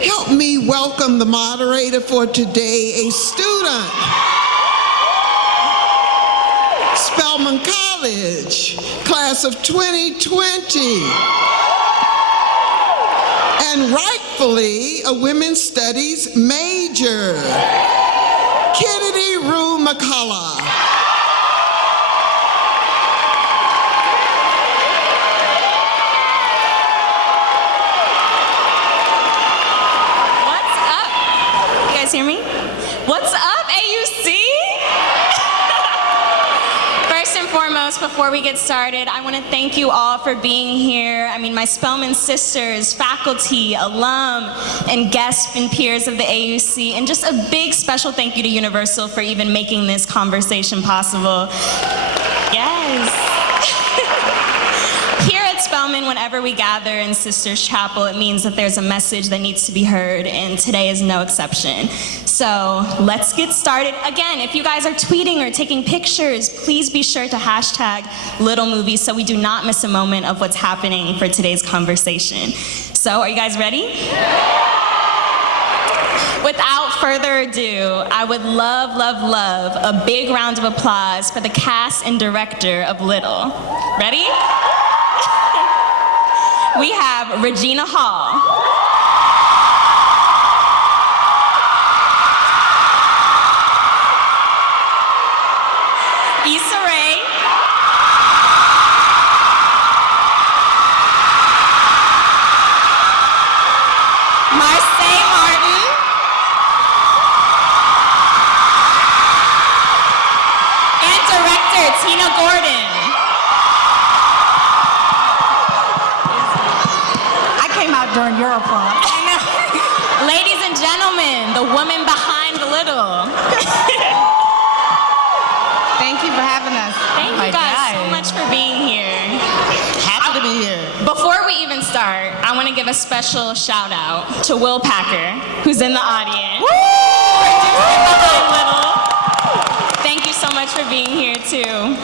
Help me welcome the moderator for today, a student, Spelman College, class of 2020, and rightfully a women's studies major, Kennedy-Rue Mccullough. Hear me? What's up, AUC? First and foremost, before we get started, I want to thank you all for being here. I mean, my Spelman sisters, faculty, alum, and guests and peers of the AUC, and just a big special thank you to Universal for even making this conversation possible. Yes. Here at Spelman, whenever we gather in Sisters Chapel, it means that there's a message that needs to be heard, and today is no exception. So let's get started. Again, if you guys are tweeting or taking pictures, please be sure to hashtag Little Movies so we do not miss a moment of what's happening for today's conversation. So are you guys ready? Without further ado, I would love a big round of applause for the cast and director of Little. Ready? We have Regina Hall. Issa, Marsai, and director Tina Gordon. During Europrom. Ladies and gentlemen, the woman behind Little. Thank you for having us. Thank you guys so much for being here. Happy to be here. Before we even start, I want to give a special shout out to Will Packer, who's in the audience. Producing behind Little. Thank you so much for being here too.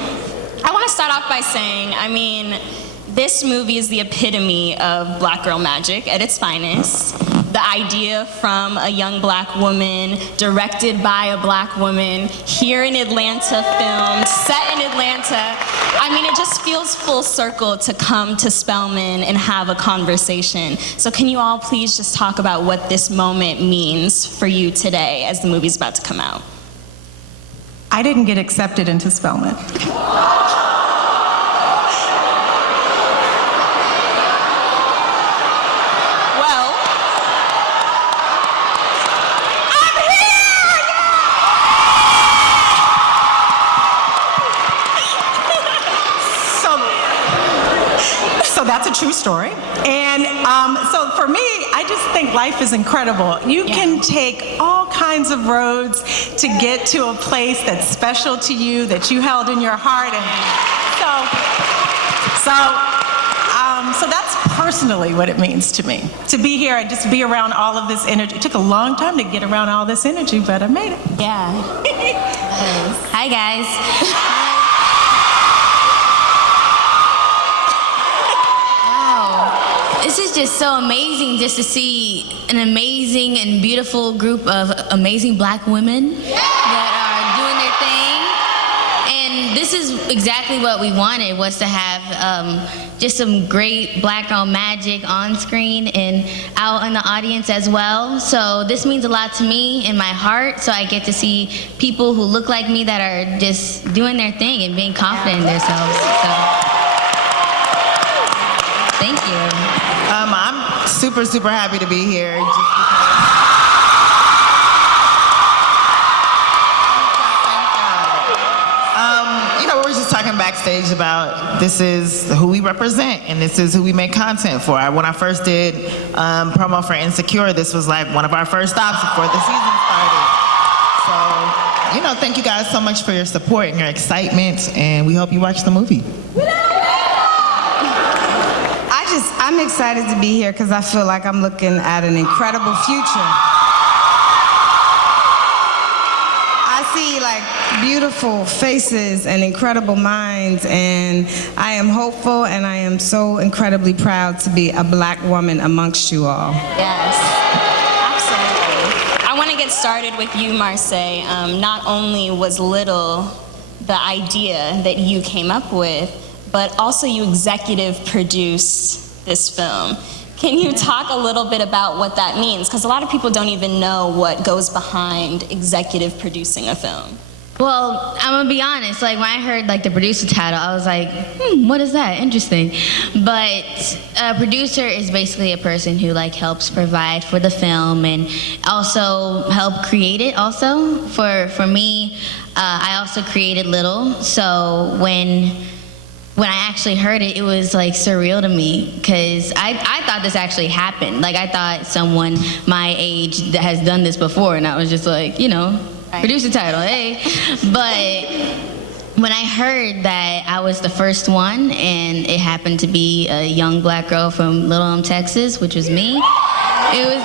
I want to start off by saying, I mean, this movie is the epitome of Black girl magic at its finest. The idea from a young Black woman, directed by a Black woman, here in Atlanta filmed, set in Atlanta. I mean, it just feels full circle to come to Spelman and have a conversation. So can you all please just talk about what this moment means for you today as the movie's about to come out? I didn't get accepted into Spelman. That's a true story. And so for me, I just think life is incredible. You can take all kinds of roads to get to a place that's special to you, that you held in your heart. And so that's personally what it means to me, to be here and just be around all of this energy. It took a long time to get around all this energy, but I made it. Yeah. Hi, guys. This is just so amazing just to see an amazing and beautiful group of amazing Black women that are doing their thing. And this is exactly what we wanted, was to have just some great Black girl magic on screen and out in the audience as well. So this means a lot to me in my heart, so I get to see people who look like me that are just doing their thing and being confident in themselves. So thank you. I'm super happy to be here. You know, we were just talking backstage about this is who we represent and this is who we make content for. When I first did promo for Insecure, this was like one of our first stops before the season started. So, you know, thank you guys so much for your support and your excitement, and we hope you watch the movie. I'm excited to be here because I feel like I'm looking at an incredible future. I see like beautiful faces and incredible minds, and I am hopeful, and I am so incredibly proud to be a Black woman amongst you all. Yes. started with you, Marsai, not only was Little the idea that you came up with, but also you executive produced this film. Can you talk a little bit about what that means? Because a lot of people don't even know what goes behind executive producing a film. Well, I'm gonna be honest, like when I heard like the producer title, I was like, what is that? Interesting. But a producer is basically a person who like helps provide for the film and also help create it also. For me, I also created Little, so when I actually heard it, it was like surreal to me because I thought this actually happened. Like I thought someone my age that has done this before, and I was just like, producer title, hey. But when I heard that I was the first one, and it happened to be a young black girl from Little Elm, Texas, which was me, it was,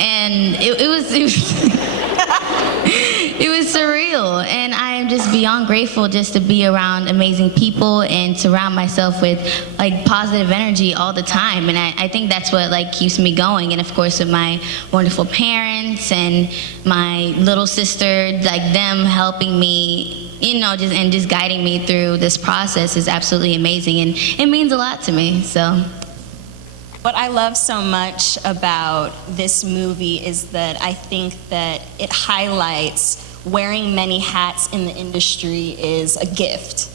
and it was it was surreal, and I am just beyond grateful just to be around amazing people and surround myself with like positive energy all the time, and I think that's what like keeps me going. And of course with my wonderful parents and my little sister, like them helping me, just guiding me through this process is absolutely amazing, and it means a lot to me. So what I love so much about this movie is that I think that it highlights wearing many hats in the industry is a gift,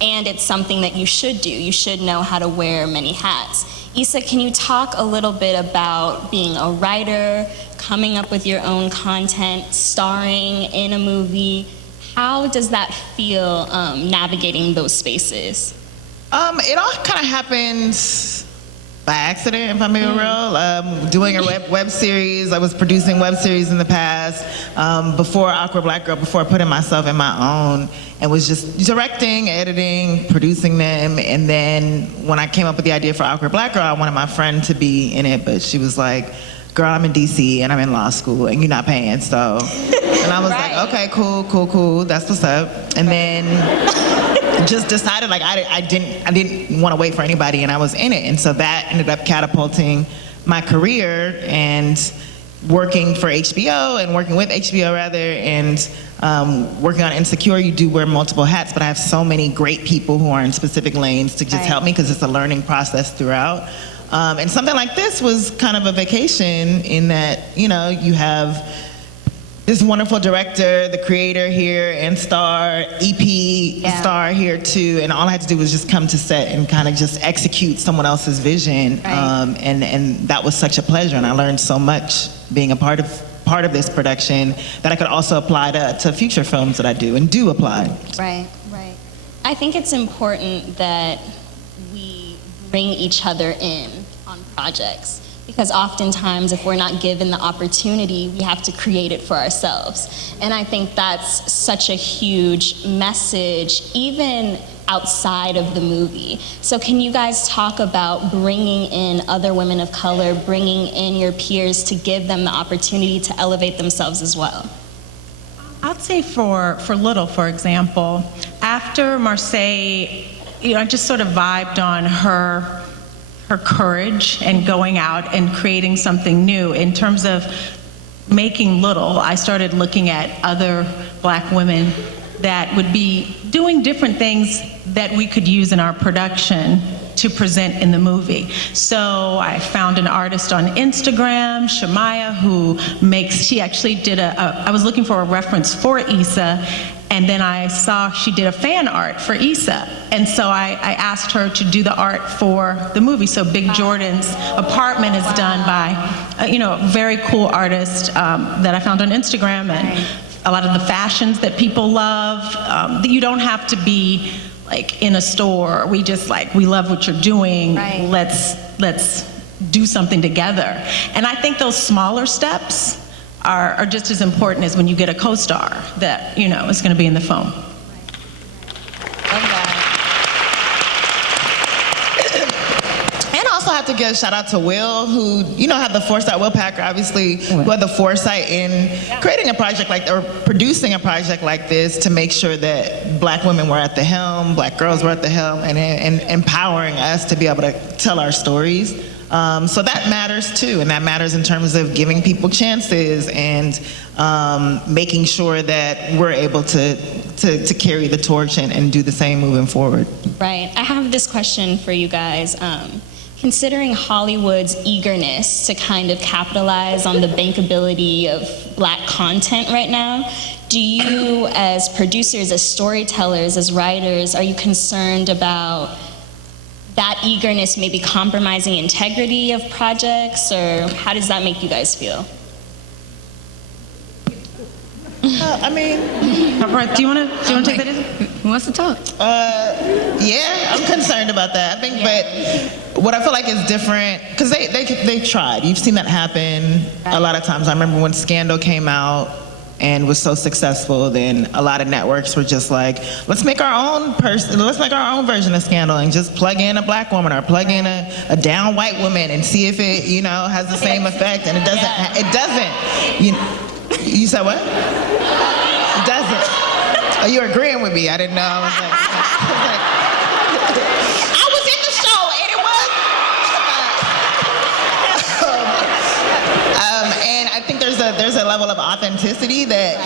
and it's something that you should do. You should know how to wear many hats. Issa, can you talk a little bit about being a writer, coming up with your own content, starring in a movie? How does that feel, navigating those spaces? It all kind of happens by accident, if I'm being real. Doing a web series. I was producing web series in the past, before Awkward Black Girl, before putting myself in my own, and was just directing, editing, producing them. And then when I came up with the idea for Awkward Black Girl, I wanted my friend to be in it, but she was like, girl, I'm in DC and I'm in law school and you're not paying, so. And I was like, okay, cool, that's what's up. And then just decided like I didn't want to wait for anybody, and I was in it. And so that ended up catapulting my career, and working for HBO and working with HBO rather, and working on Insecure. You do wear multiple hats, but I have so many great people who are in specific lanes to just help me, because it's a learning process throughout. And something like this was kind of a vacation in that, you have this wonderful director, the creator here, and star, EP star here too, and all I had to do was just come to set and kind of just execute someone else's vision, and that was such a pleasure, and I learned so much being a part of this production that I could also apply to future films that I do and do apply. Right. I think it's important that we bring each other in on projects, because oftentimes if we're not given the opportunity, we have to create it for ourselves. And I think that's such a huge message, even outside of the movie. So can you guys talk about bringing in other women of color, bringing in your peers to give them the opportunity to elevate themselves as well? I'd say for Little, for example, after Marsai, I just sort of vibed on her courage and going out and creating something new. In terms of making Little, I started looking at other black women that would be doing different things that we could use in our production to present in the movie. So I found an artist on Instagram, Shemaya, she actually did I was looking for a reference for Issa, and then I saw she did a fan art for Issa. And so I asked her to do the art for the movie. So Big Jordan's apartment is done by a very cool artist that I found on Instagram, and a lot of the fashions that people love. You don't have to be like in a store. We love what you're doing. Let's do something together. And I think those smaller steps are just as important as when you get a co-star that is going to be in the film. Love that. And I also have to give a shout out to Will, who had the foresight. Will Packer, obviously, who had the foresight in creating a project or producing a project like this to make sure that black women were at the helm, black girls were at the helm, and empowering us to be able to tell our stories. So that matters too, and that matters in terms of giving people chances and making sure that we're able to carry the torch and do the same moving forward. Right. I have this question for you guys. Considering Hollywood's eagerness to kind of capitalize on the bankability of Black content right now, do you, as producers, as storytellers, as writers, are you concerned about that eagerness maybe compromising integrity of projects, or how does that make you guys feel? Do you want to take that? Who wants to talk? Yeah, I'm concerned about that. I think, but what I feel like is different, because they tried. You've seen that happen a lot of times. I remember when Scandal came out and was so successful, then a lot of networks were just like, let's make our own version of Scandal and just plug in a Black woman or plug in a down white woman and see if it, has the same effect. And it doesn't. You said what? It doesn't. Oh, you're agreeing with me. I didn't know. I was like, I was in the show and it was. And I think there's a level of authenticity that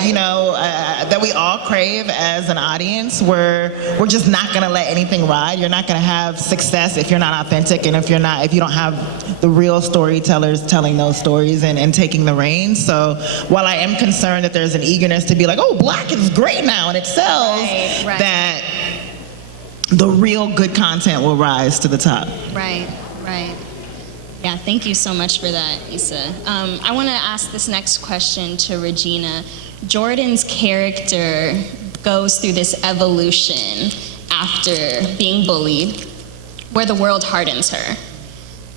that we all crave as an audience, where we're just not gonna let anything ride. You're not gonna have success if you're not authentic, and if you don't have the real storytellers telling those stories and taking the reins. So while I am concerned that there's an eagerness to be like, oh, Black is great now and it sells, that the real good content will rise to the top. Right. Yeah, thank you so much for that, Issa. I want to ask this next question to Regina. Jordan's character goes through this evolution after being bullied, where the world hardens her.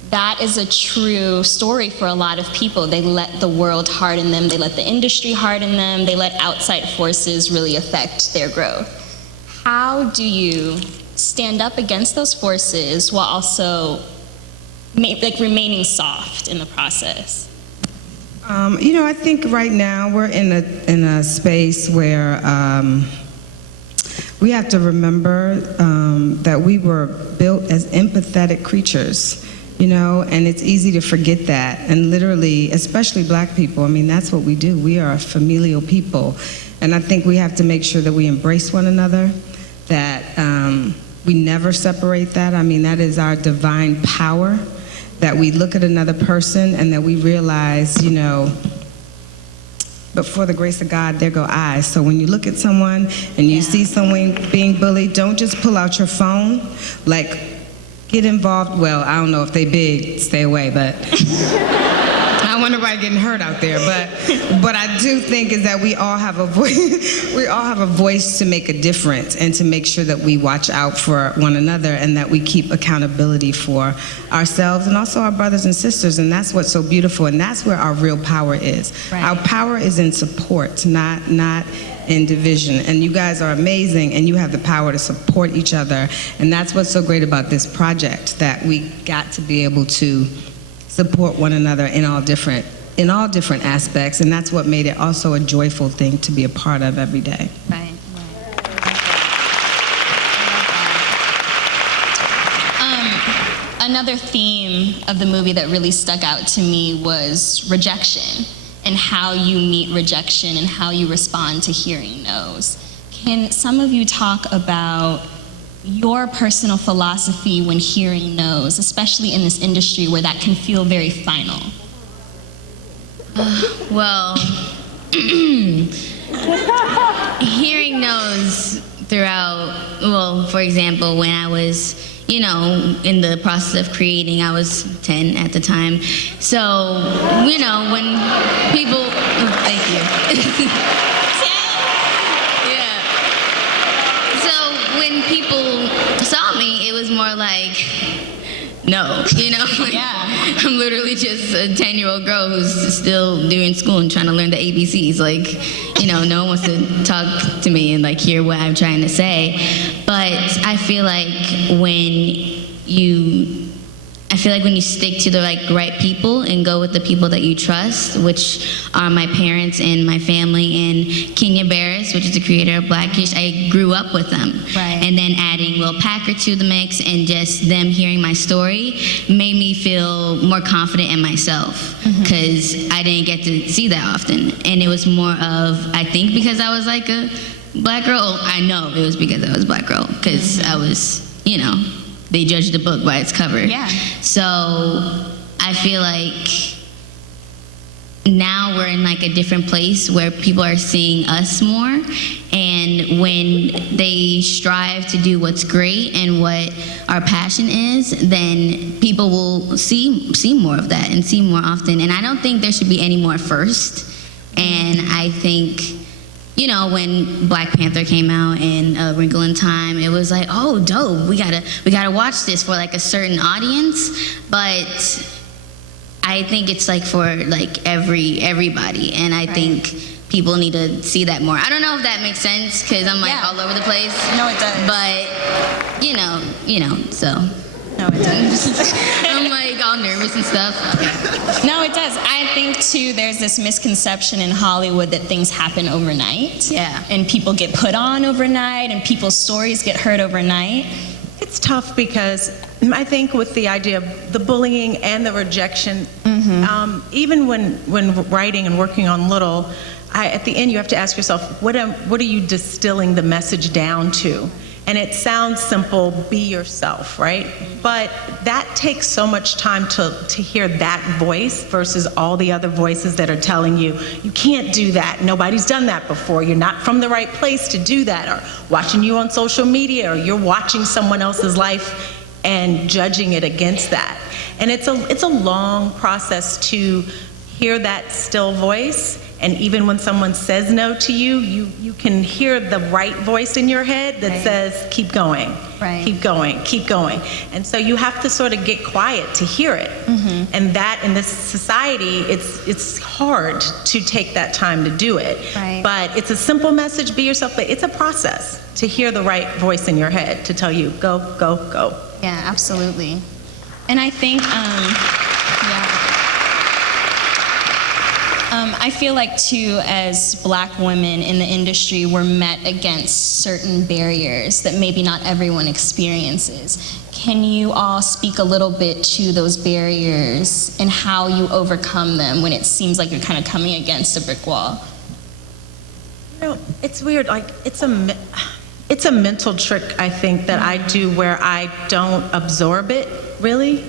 That is a true story for a lot of people. They let the world harden them, they let the industry harden them, they let outside forces really affect their growth. How do you stand up against those forces while also remaining soft in the process? I think right now we're in a space where we have to remember that we were built as empathetic creatures, and it's easy to forget that. And literally, especially Black people, that's what we do. We are a familial people. And I think we have to make sure that we embrace one another, that we never separate that. That is our divine power, that we look at another person and that we realize, but for the grace of God, there go I. So when you look at someone and you see someone being bullied, don't just pull out your phone, get involved. Well, I don't know if they big, stay away, but I don't want nobody getting hurt out there. But I do think is that we all have a voice. We all have a voice to make a difference and to make sure that we watch out for one another and that we keep accountability for ourselves and also our brothers and sisters. And that's what's so beautiful. And that's where our real power is. Right. Our power is in support, not in division. And you guys are amazing, and you have the power to support each other. And that's what's so great about this project, that we got to be able to support one another in all different aspects, and that's what made it also a joyful thing to be a part of every day. Right. Another theme of the movie that really stuck out to me was rejection, and how you meet rejection and how you respond to hearing no's. Can some of you talk about your personal philosophy when hearing no's, especially in this industry where that can feel very final? Hearing no's throughout, for example, when I was, in the process of creating, I was 10 at the time. So, when people, thank you. Yeah. So when people saw me, it was more like, no, Yeah. I'm literally just a 10-year-old girl who's still doing school and trying to learn the ABCs. No one wants to talk to me and hear what I'm trying to say. But I feel like when you I feel like when you stick to the right people and go with the people that you trust, which are my parents and my family, and Kenya Barris, which is the creator of Blackish, I grew up with them. Right. And then adding Will Packer to the mix and just them hearing my story made me feel more confident in myself, because I didn't get to see that often. And it was more of, I think because I was like a black girl, I know it was because I was a black girl, because I was, they judge the book by its cover. Yeah. So I feel like now we're in like a different place where people are seeing us more, and when they strive to do what's great and what our passion is, then people will see more of that and see more often. And I don't think there should be any more first. And I think, when Black Panther came out and A Wrinkle in Time, it was like, oh, dope. We gotta watch this for like a certain audience. But I think it's like for like everybody, and I think people need to see that more. I don't know if that makes sense, because I'm like all over the place. No, it does. But so. No, it does. I'm like all nervous and stuff. Okay. No, it does. I think too, there's this misconception in Hollywood that things happen overnight. Yeah. And people get put on overnight, and people's stories get heard overnight. It's tough because I think with the idea of the bullying and the rejection, even when writing and working on Little, at the end you have to ask yourself, what are you distilling the message down to? And it sounds simple, be yourself, right? But that takes so much time to hear that voice versus all the other voices that are telling you, you can't do that. Nobody's done that before. You're not from the right place to do that. Or watching you on social media, or you're watching someone else's life and judging it against that. And it's a long process to hear that still voice. And even when someone says no to you, you can hear the right voice in your head that says, keep going, keep going, keep going. And so you have to sort of get quiet to hear it. And that in this society, it's hard to take that time to do it. But it's a simple message, be yourself, but it's a process to hear the right voice in your head to tell you, go, go, go. Yeah, absolutely. And I think, I feel like too, as Black women in the industry, we're met against certain barriers that maybe not everyone experiences. Can you all speak a little bit to those barriers and how you overcome them when it seems like you're kind of coming against a brick wall? It's weird. Like it's a mental trick, I think, that I do where I don't absorb it really.